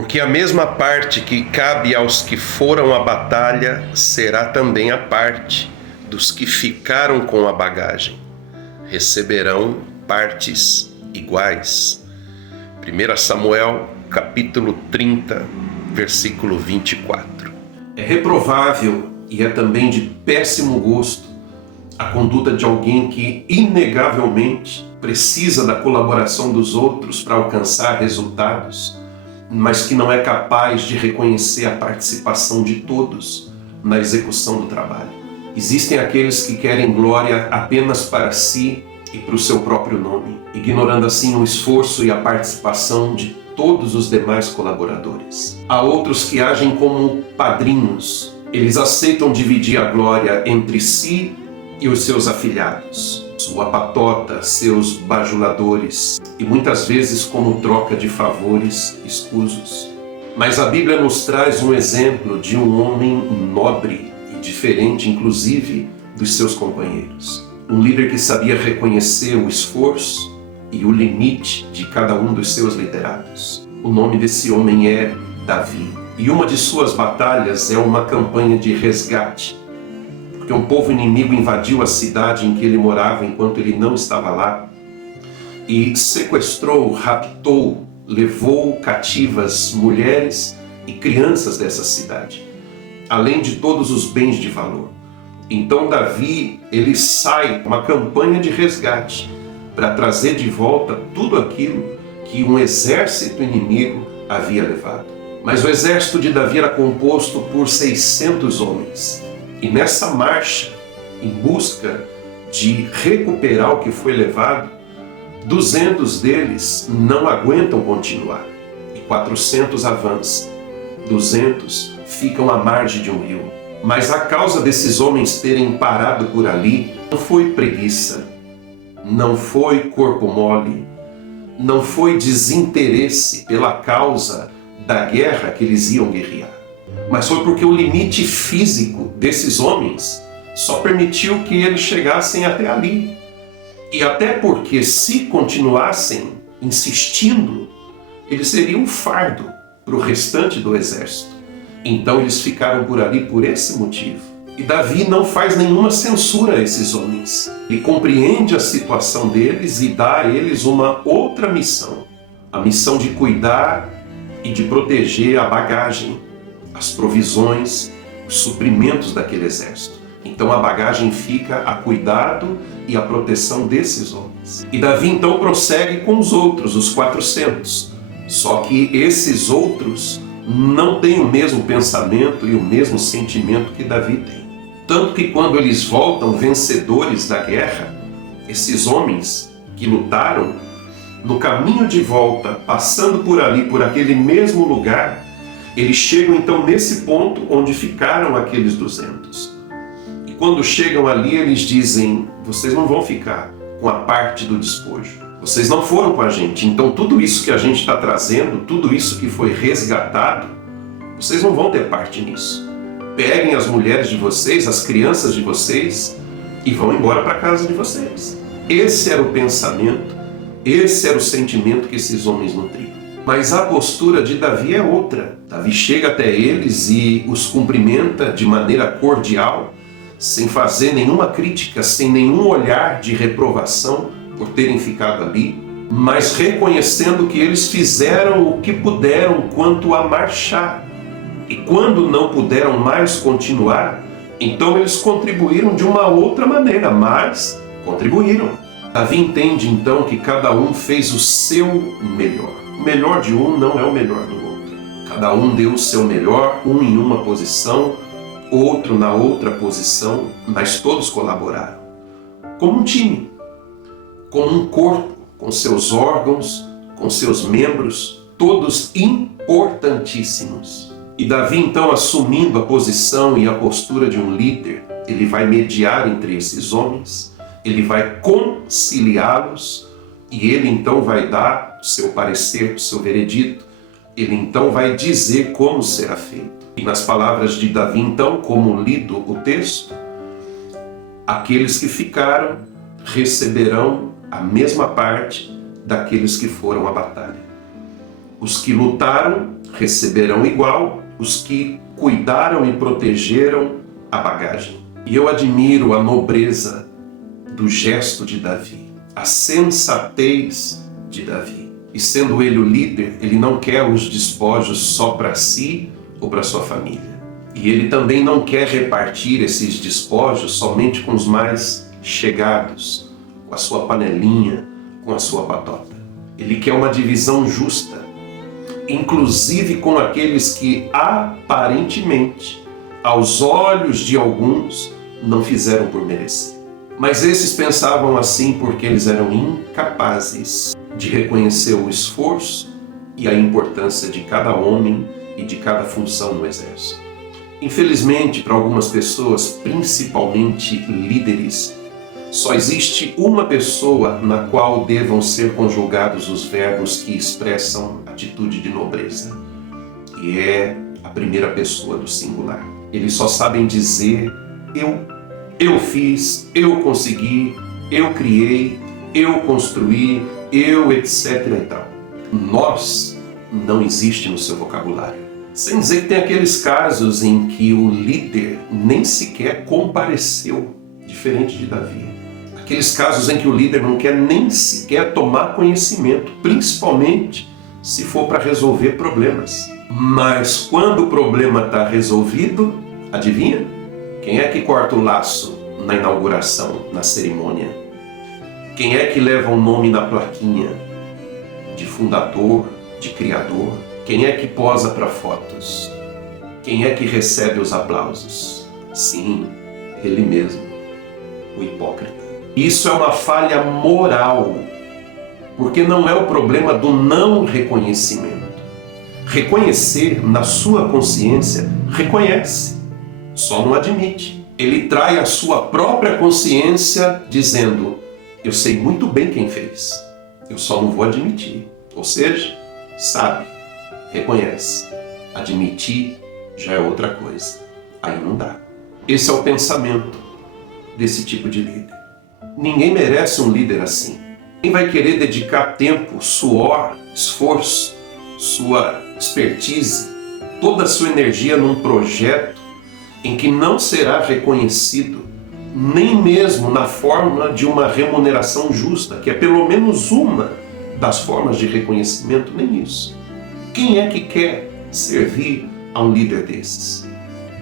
Porque a mesma parte que cabe aos que foram à batalha será também a parte dos que ficaram com a bagagem. Receberão partes iguais. 1 Samuel, capítulo 30, versículo 24. É reprovável e é também de péssimo gosto a conduta de alguém que inegavelmente precisa da colaboração dos outros para alcançar resultados, mas que não é capaz de reconhecer a participação de todos na execução do trabalho. Existem aqueles que querem glória apenas para si e para o seu próprio nome, ignorando assim o esforço e a participação de todos os demais colaboradores. Há outros que agem como padrinhos. Eles aceitam dividir a glória entre si e os seus afilhados, sua patota, seus bajuladores, e muitas vezes como troca de favores escusos. Mas a Bíblia nos traz um exemplo de um homem nobre e diferente, inclusive, dos seus companheiros. Um líder que sabia reconhecer o esforço e o limite de cada um dos seus liderados. O nome desse homem é Davi. E uma de suas batalhas é uma campanha de resgate, porque um povo inimigo invadiu a cidade em que ele morava enquanto ele não estava lá e sequestrou, raptou, levou cativas mulheres e crianças dessa cidade, além de todos os bens de valor. Então Davi, ele sai uma campanha de resgate para trazer de volta tudo aquilo que um exército inimigo havia levado. Mas o exército de Davi era composto por 600 homens. E nessa marcha, em busca de recuperar o que foi levado, 200 deles não aguentam continuar. E 400 avançam. 200 ficam à margem de um rio. Mas a causa desses homens terem parado por ali não foi preguiça, não foi corpo mole, não foi desinteresse pela causa da guerra que eles iam guerrear. Mas foi porque o limite físico desses homens só permitiu que eles chegassem até ali. E até porque, se continuassem insistindo, eles seriam um fardo para o restante do exército. Então eles ficaram por ali por esse motivo. E Davi não faz nenhuma censura a esses homens. Ele compreende a situação deles e dá a eles uma outra missão. A missão de cuidar e de proteger a bagagem, as provisões, os suprimentos daquele exército. Então a bagagem fica a cuidado e a proteção desses homens. E Davi então prossegue com os outros, os 400. Só que esses outros não têm o mesmo pensamento e o mesmo sentimento que Davi tem. Tanto que quando eles voltam vencedores da guerra, esses homens que lutaram, no caminho de volta, passando por ali, por aquele mesmo lugar, eles chegam então nesse ponto onde ficaram aqueles 200. E quando chegam ali, eles dizem: vocês não vão ficar com a parte do despojo. Vocês não foram com a gente. Então tudo isso que a gente está trazendo, tudo isso que foi resgatado, vocês não vão ter parte nisso. Peguem as mulheres de vocês, as crianças de vocês e vão embora para a casa de vocês. Esse era o pensamento, esse era o sentimento que esses homens nutriam. Mas a postura de Davi é outra. Davi chega até eles e os cumprimenta de maneira cordial, sem fazer nenhuma crítica, sem nenhum olhar de reprovação por terem ficado ali, mas reconhecendo que eles fizeram o que puderam quanto a marchar. E quando não puderam mais continuar, então eles contribuíram de uma outra maneira, mas contribuíram. Davi entende então que cada um fez o seu melhor. O melhor de um não é o melhor do outro. Cada um deu o seu melhor, um em uma posição, outro na outra posição, mas todos colaboraram. Como um time, como um corpo, com seus órgãos, com seus membros, todos importantíssimos. E Davi, então, assumindo a posição e a postura de um líder, ele vai mediar entre esses homens, ele vai conciliá-los e ele, então, vai dar o seu parecer, o seu veredito, ele, então, vai dizer como será feito. E nas palavras de Davi, então, como lido o texto, aqueles que ficaram receberão a mesma parte daqueles que foram à batalha. Os que lutaram receberão igual, os que cuidaram e protegeram a bagagem. E eu admiro a nobreza do gesto de Davi, a sensatez de Davi. E sendo ele o líder, ele não quer os despojos só para si ou para sua família. E ele também não quer repartir esses despojos somente com os mais chegados, com a sua panelinha, com a sua patota. Ele quer uma divisão justa, inclusive com aqueles que aparentemente, aos olhos de alguns, não fizeram por merecer. Mas esses pensavam assim porque eles eram incapazes de reconhecer o esforço e a importância de cada homem e de cada função no exército. Infelizmente, para algumas pessoas, principalmente líderes, só existe uma pessoa na qual devam ser conjugados os verbos que expressam atitude de nobreza. E é a primeira pessoa do singular. Eles só sabem dizer eu fiz, eu consegui, eu criei, eu construí, eu etc e tal. Nós não existe no seu vocabulário. Sem dizer que tem aqueles casos em que o líder nem sequer compareceu, diferente de Davi. Aqueles casos em que o líder não quer nem sequer tomar conhecimento, principalmente se for para resolver problemas. Mas quando o problema está resolvido, adivinha? Quem é que corta o laço na inauguração, na cerimônia? Quem é que leva o nome na plaquinha de fundador, de criador? Quem é que posa para fotos? Quem é que recebe os aplausos? Sim, ele mesmo, o hipócrita. Isso é uma falha moral, porque não é o problema do não reconhecimento. Reconhecer na sua consciência, reconhece, só não admite. Ele trai a sua própria consciência dizendo, eu sei muito bem quem fez, eu só não vou admitir. Ou seja, sabe, reconhece. Admitir já é outra coisa. Aí não dá. Esse é o pensamento desse tipo de líder. Ninguém merece um líder assim. Quem vai querer dedicar tempo, suor, esforço, sua expertise, toda a sua energia num projeto em que não será reconhecido, nem mesmo na forma de uma remuneração justa, que é pelo menos uma das formas de reconhecimento, nem isso. Quem é que quer servir a um líder desses?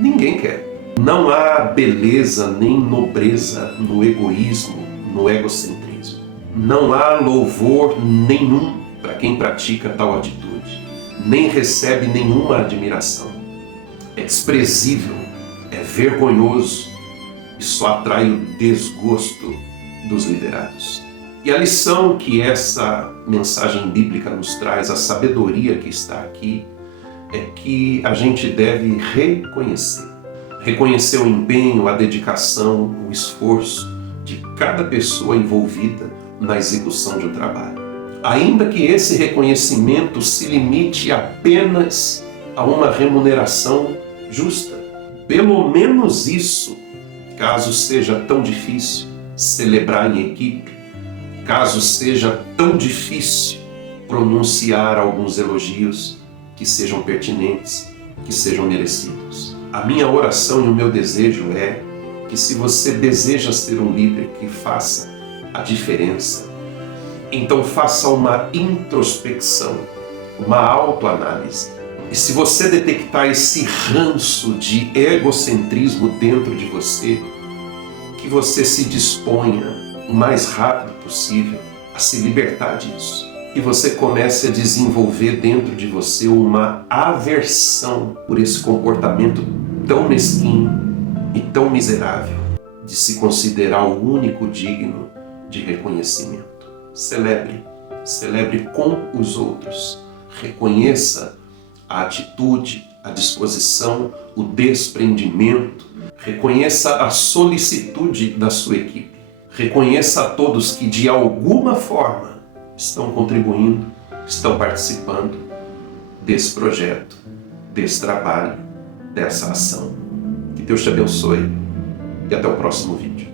Ninguém quer. Não há beleza nem nobreza no egoísmo, no egocentrismo. Não há louvor nenhum para quem pratica tal atitude, nem recebe nenhuma admiração. É desprezível, é vergonhoso e só atrai o desgosto dos liderados. E a lição que essa mensagem bíblica nos traz, a sabedoria que está aqui, é que a gente deve reconhecer. Reconhecer o empenho, a dedicação, o esforço de cada pessoa envolvida na execução de um trabalho. Ainda que esse reconhecimento se limite apenas a uma remuneração justa. Pelo menos isso, caso seja tão difícil celebrar em equipe, caso seja tão difícil pronunciar alguns elogios que sejam pertinentes, que sejam merecidos. A minha oração e o meu desejo é que, se você deseja ser um líder que faça a diferença, então faça uma introspecção, uma autoanálise. E se você detectar esse ranço de egocentrismo dentro de você, que você se disponha o mais rápido possível a se libertar disso. Que você comece a desenvolver dentro de você uma aversão por esse comportamento tão mesquinho e tão miserável de se considerar o único digno de reconhecimento. Celebre com os outros. Reconheça a atitude, a disposição, o desprendimento. Reconheça a solicitude da sua equipe. Reconheça a todos que de alguma forma estão contribuindo, estão participando desse projeto, desse trabalho, dessa ação. Que Deus te abençoe e até o próximo vídeo.